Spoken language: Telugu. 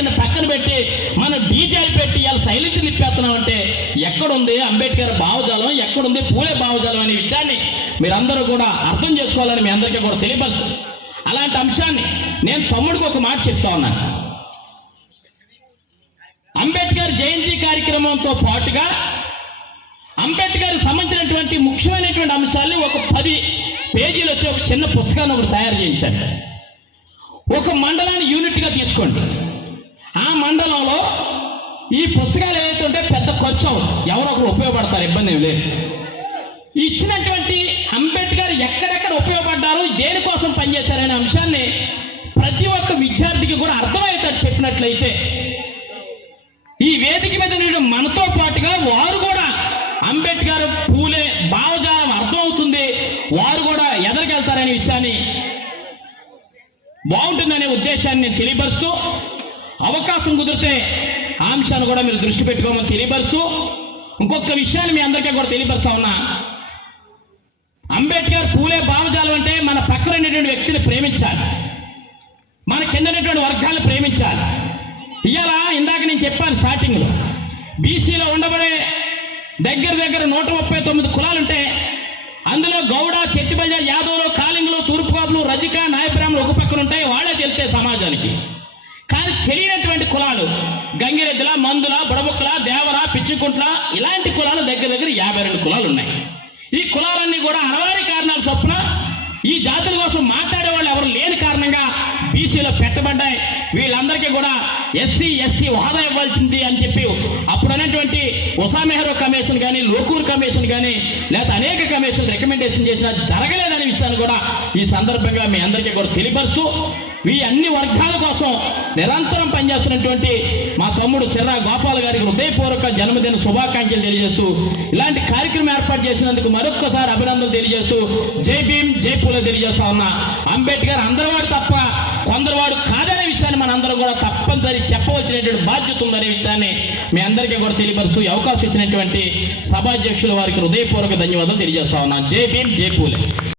అంబేద్కర్ని పక్కన పెట్టి మన డీజేలు పెట్టి ఇలా సైలెన్స్ నింపేస్తున్నాం అంటే ఎక్కడుంది అంబేద్కర్ భావజాలం, ఎక్కడుంది పూలే భావజాలం అనే విషయాన్ని మీరందరూ కూడా అర్థం చేసుకోవాలని మీ అందరికీ కూడా తెలియపరుస్తుంది. అలాంటి అంశాన్ని నేను తమ్ముడికి ఒక మాట చెప్తా ఉన్నాను. అంబేద్కర్ జయంతి కార్యక్రమంతో పాటుగా అంబేద్కర్ సంబంధించినటువంటి ముఖ్యమైనటువంటి అంశాన్ని ఒక 10 పేజీలు వచ్చి ఒక చిన్న పుస్తకాన్ని ఒకటి తయారు చేయించారు. ఒక మండలాన్ని యూనిట్గా తీసుకోండి. ఆ మండలంలో ఈ పుస్తకాలు ఏవైతే ఉంటే పెద్ద ఖర్చు అవుతుంది, ఎవరో ఒకరు ఉపయోగపడతారు, ఇబ్బంది ఏమి లేదు. ఇచ్చినటువంటి అంబేద్కర్ ఎక్కడెక్కడ ఉపయోగపడ్డారు, దేనికోసం పనిచేశారనే అంశాన్ని ప్రతి ఒక్క విద్యార్థికి కూడా అర్థమయ్యేటట్టు చెప్పినట్లయితే ఈ వేదిక మీద నుండి మనతో పాటుగా వారు కూడా అంబేద్కర్ పూలే భావజాలం అర్థమవుతుంది, వారు కూడా ఎదరికెళ్తారనే విషయాన్ని బాగుంటుందనే ఉద్దేశాన్ని నేను తెలియపరుస్తూ, అవకాశం కుదిరితే ఆ అంశాన్ని కూడా మీరు దృష్టి పెట్టుకోమని తెలియపరుస్తూ, ఇంకొక విషయాన్ని మీ అందరికీ కూడా తెలియపరుస్తా ఉన్నా. అంబేద్కర్ పూలే భావజాలం అంటే మన పక్కన ఉన్నటువంటి వ్యక్తిని ప్రేమించాలి, మన కింద ఉన్నటువంటి వర్గాలను ప్రేమించాలి. ఇవాళ ఇందాక నేను చెప్పాను స్టార్టింగ్లో, బీసీలో ఉండబడే దగ్గర 139 కులాలుంటే అందులో గౌడ, చెట్టిబల్జ, యాదవులు, కాలింగులు, తూర్పుకాపులు, రజిక, నాయబ్రాహ్మణులు ఒక పక్కన ఉంటాయి. వాళ్ళే తెలితే సమాజానికి. కానీ తెలియనటువంటి కులాలు గంగిరెద్దుల, మందుల, బుడబుక్కల, దేవర, పిచ్చికుంట్ల ఇలాంటి కులాలు దగ్గర 52 కులాలు ఉన్నాయి. ఈ కులాలన్నీ కూడా అనవారి కారణాల చొప్పున ఈ జాతుల కోసం మాట్లాడే వాళ్ళు ఎవరు లేని కారణంగా బీసీలో పెట్టబడ్డాయి. వీళ్ళందరికీ కూడా ఎస్సీ ఎస్టీ హోదా ఇవ్వాల్సింది అని చెప్పి అప్పుడు అనేటువంటి ఉషా మెహ్రా కమిషన్ కానీ, లోకూర్ కమిషన్ కానీ, లేకపోతే అనేక కమిషన్ రికమెండేషన్ చేసినా జరగలేదనే విషయాన్ని కూడా ఈ సందర్భంగా మీ అందరికీ కూడా తెలియపరుస్తూ, ఈ అన్ని వర్గాల కోసం నిరంతరం పనిచేస్తున్నటువంటి మా తమ్ముడు సిర్రా గోపాల్ గారికి హృదయపూర్వక జన్మదిన శుభాకాంక్షలు తెలియజేస్తూ, ఇలాంటి కార్యక్రమం ఏర్పాటు చేసినందుకు మరొక్కసారి అభినందనలు తెలియజేస్తూ, జై భీమ్ జై పూలే తెలియజేస్తా ఉన్నా. అంబేద్కర్ అందరివాడు తప్ప కొందరువాడు కాదనే విషయాన్ని మనందరం కూడా తప్పనిసరి చెప్పవలసినటువంటి బాధ్యత ఉందనే విషయాన్ని మీ అందరికీ కూడా తెలియపరుస్తూ, అవకాశం ఇచ్చినటువంటి సభాధ్యక్షుల వారికి హృదయపూర్వక ధన్యవాదాలు తెలియజేస్తా ఉన్నా. జై భీమ్ జై పూలే.